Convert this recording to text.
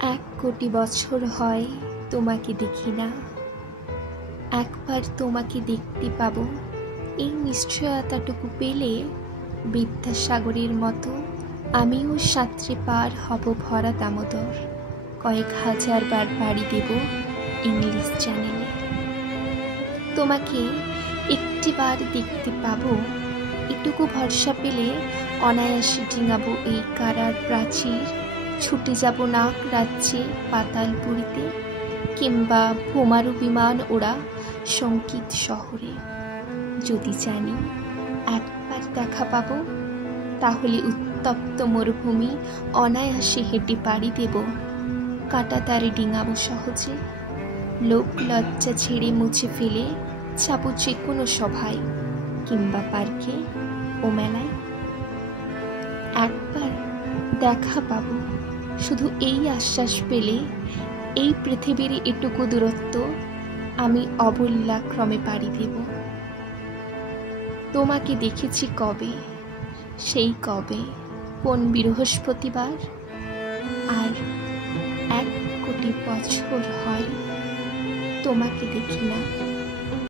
এক কোটি বছর হয় তোমাকে দেখি না, একবার তোমাকে দেখতে পাবো, এই নিশ্চয়তাটুকু পেলে বিদ্যাসাগরের মতো আমিও সাঁতরে পার হব ভরা দামোদর। কয়েক হাজার বার পাড়ি দেব ইংলিশ চ্যানেলে। তোমাকে একটিবার দেখতে পাবো, এটুকু ভরসা পেলে অনায়াসে ডিঙাবো এই কারার প্রাচীর, ছুটে যাব নাগ রাজ্যে পাতালপুরীতে, কিংবা বোমারু বিমান ওড়া সঙ্গীত শহরে। যদি জানি একবার দেখা পাবো, তাহলে উত্তপ্ত মরুভূমি অনায়াসে হেঁটে পাড়ি দেব, কাটা তারে ডিঙাবো সহজে। লোক লজ্জা ছেড়ে মুছে ফেলে যাবো যে কোনো সভায় কিংবা পার্কে ও মেলায়। একবার দেখা পাবো, শুধু এই আশ্বাস পেলে এই পৃথিবীর এটুকু দূরত্ব আমি অবল্যাক্রমে পাড়ি দেব। তোমাকে দেখেছি কবে, সেই কবে, কোন বৃহস্পতিবার, আর 1 কোটি বছর হয় তোমাকে দেখি না।